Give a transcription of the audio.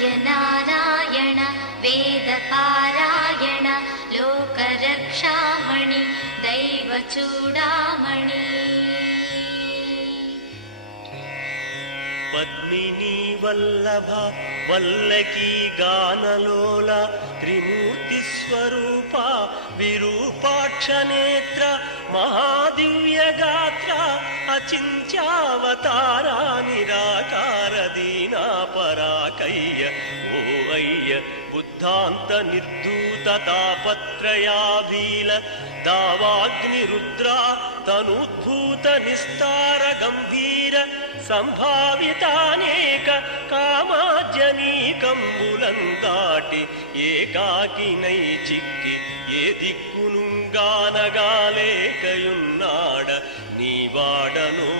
సూర్యనారాయణ వేదపారాయణ లోకరక్షామణి దైవచూడామణి. పద్మినీ వల్లభ వల్లకీ గానలోల త్రిమూర్తి స్వరూప విరూపాక్ష నేత్ర మహాదివ్య గాత్ర అచింత్యావతారా నిరాకార దీనా పరాకయ్య ఓ అయ్య బుద్ధాంత నిర్దూత తాపత్రయాభీల దావాగ్ని రుద్రా తనుద్భూత నిస్తార గంభీర సంభావితానేక కామాజనీకంబులందాటి ఏకాకినై చిక్కి ఏ దిక్కును గానగాలేకయున్నాడ నీవాడను